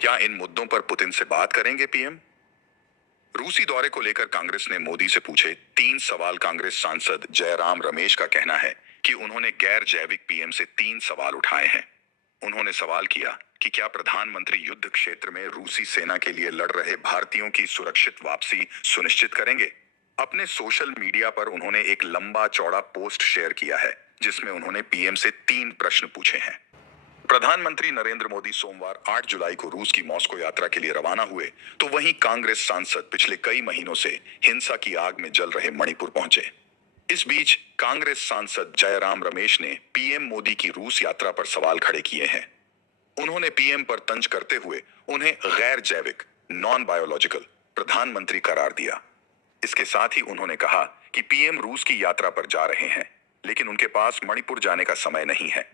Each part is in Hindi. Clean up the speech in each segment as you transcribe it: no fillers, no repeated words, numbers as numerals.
क्या इन मुद्दों पर पुतिन से बात करेंगे पीएम? रूसी दौरे को लेकर कांग्रेस ने मोदी से पूछे 3 सवाल। कांग्रेस सांसद जयराम रमेश का कहना है कि उन्होंने गैर जैविक पीएम से 3 सवाल उठाए हैं। उन्होंने सवाल किया कि क्या प्रधानमंत्री युद्ध क्षेत्र में रूसी सेना के लिए लड़ रहे भारतीयों की सुरक्षित वापसी सुनिश्चित करेंगे। अपने सोशल मीडिया पर उन्होंने एक लंबा चौड़ा पोस्ट शेयर किया है जिसमें उन्होंने पीएम से 3 प्रश्न पूछे हैं। प्रधानमंत्री नरेंद्र मोदी सोमवार 8 जुलाई को रूस की मॉस्को यात्रा के लिए रवाना हुए, तो वहीं कांग्रेस सांसद पिछले कई महीनों से हिंसा की आग में जल रहे मणिपुर पहुंचे। इस बीच कांग्रेस सांसद जयराम रमेश ने पीएम मोदी की रूस यात्रा पर सवाल खड़े किए हैं। उन्होंने पीएम पर तंज करते हुए उन्हें गैर जैविक नॉन बायोलॉजिकल प्रधानमंत्री करार दिया। इसके साथ ही उन्होंने कहा कि पीएम रूस की यात्रा पर जा रहे हैं, लेकिन उनके पास मणिपुर जाने का समय नहीं है।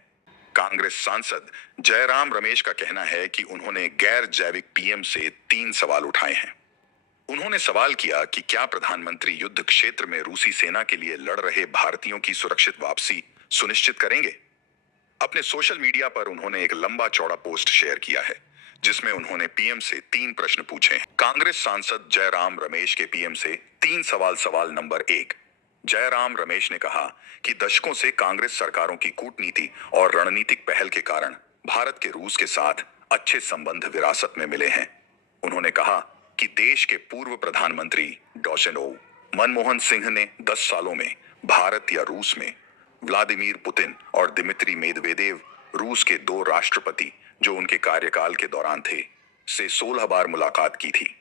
कांग्रेस सांसद जयराम रमेश का कहना है कि उन्होंने गैर जैविक पीएम से 3 सवाल उठाए हैं। उन्होंने सवाल किया कि क्या प्रधानमंत्री युद्ध क्षेत्र में रूसी सेना के लिए लड़ रहे भारतीयों की सुरक्षित वापसी सुनिश्चित करेंगे। अपने सोशल मीडिया पर उन्होंने एक लंबा चौड़ा पोस्ट शेयर किया है जिसमें उन्होंने पीएम से 3 प्रश्न पूछे हैं। कांग्रेस सांसद जयराम रमेश के पीएम से 3 सवाल। सवाल नंबर 1। जयराम रमेश ने कहा कि दशकों से कांग्रेस सरकारों की कूटनीति और रणनीतिक पहल के कारण भारत के रूस के साथ अच्छे संबंध विरासत में मिले हैं। उन्होंने कहा कि देश के पूर्व प्रधानमंत्री डॉ. मनमोहन सिंह ने 10 सालों में भारत या रूस में व्लादिमीर पुतिन और दिमित्री मेदवेदेव, रूस के 2 राष्ट्रपति जो उनके कार्यकाल के दौरान थे, से 16 बार मुलाकात की थी।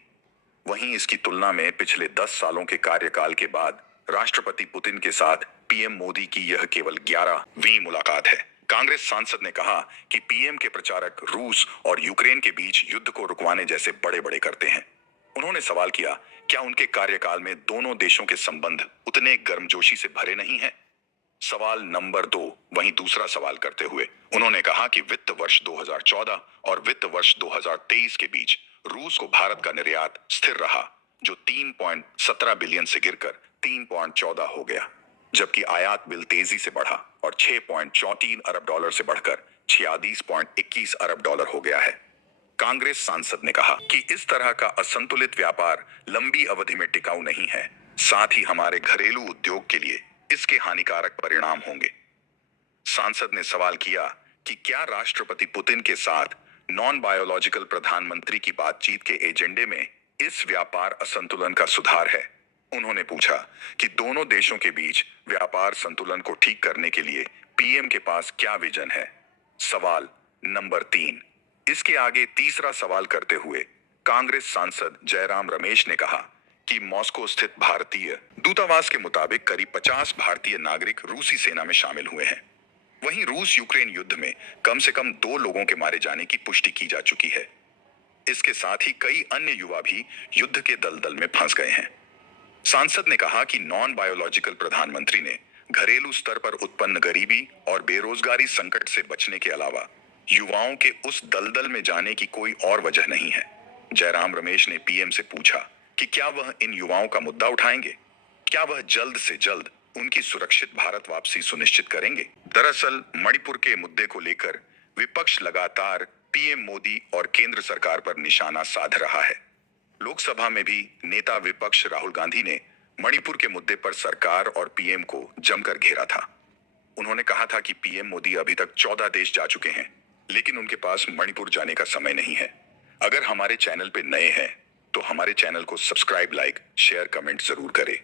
वहीं इसकी तुलना में पिछले 10 सालों के कार्यकाल के बाद राष्ट्रपति पुतिन के साथ पीएम मोदी की यह केवल 11वीं मुलाकात है। कांग्रेस सांसद ने कहा कि पीएम के प्रचारक रूस और यूक्रेन के बीच युद्ध को रुकवाने जैसे बड़े बड़े करते हैं। उन्होंने सवाल किया, क्या उनके कार्यकाल में दोनों देशों के संबंध उतने गर्मजोशी से भरे नहीं हैं? सवाल नंबर 2। वहीं दूसरा सवाल करते हुए उन्होंने कहा कि वित्त वर्ष 2014 और वित्त वर्ष 2023 के बीच रूस को भारत का निर्यात स्थिर रहा, जो 3.17 बिलियन से गिरकर 3.14 हो गया, जबकि आयात बिल तेजी से बढ़ा और 6.34 अरब डॉलर से बढ़कर 46.21 अरब डॉलर हो गया है। कांग्रेस सांसद ने कहा कि इस तरह का असंतुलित व्यापार लंबी अवधि में टिकाऊ नहीं है, साथ ही हमारे घरेलू उद्योग के लिए इसके हानिकारक परिणाम होंगे। सांसद ने सवाल किया कि क्या राष्ट्रपति पुतिन के साथ नॉन बायोलॉजिकल प्रधानमंत्री की बातचीत के एजेंडे में इस व्यापार असंतुलन का सुधार है। उन्होंने पूछा कि दोनों देशों के बीच व्यापार संतुलन को ठीक करने के लिए पीएम के पास क्या विजन है। सवाल नंबर 3। इसके आगे तीसरा सवाल करते हुए कांग्रेस सांसद जयराम रमेश ने कहा कि मॉस्को स्थित भारतीय दूतावास के मुताबिक करीब 50 भारतीय नागरिक रूसी सेना में शामिल हुए हैं। वहीं रूस यूक्रेन युद्ध में कम से कम 2 लोगों के मारे जाने की पुष्टि की जा चुकी है। इसके साथ ही कई अन्य युवा भी युद्ध के दलदल में फंस गए हैं। सांसद ने कहा कि नॉन बायोलॉजिकल प्रधानमंत्री ने घरेलू स्तर पर उत्पन्न गरीबी और बेरोजगारी संकट से बचने के अलावा युवाओं के उस दलदल में जाने की कोई और वजह नहीं है। जयराम रमेश ने पीएम से पूछा कि क्या वह इन युवाओं का मुद्दा उठाएंगे, क्या वह जल्द से जल्द उनकी सुरक्षित भारत वापसी सुनिश्चित करेंगे। दरअसल मणिपुर के मुद्दे को लेकर विपक्ष लगातार पीएम मोदी और केंद्र सरकार पर निशाना साध रहा है। लोकसभा में भी नेता विपक्ष राहुल गांधी ने मणिपुर के मुद्दे पर सरकार और पीएम को जमकर घेरा था। उन्होंने कहा था कि पीएम मोदी अभी तक 14 देश जा चुके हैं, लेकिन उनके पास मणिपुर जाने का समय नहीं है। अगर हमारे चैनल पे नए हैं तो हमारे चैनल को सब्सक्राइब, लाइक, शेयर, कमेंट जरूर करें।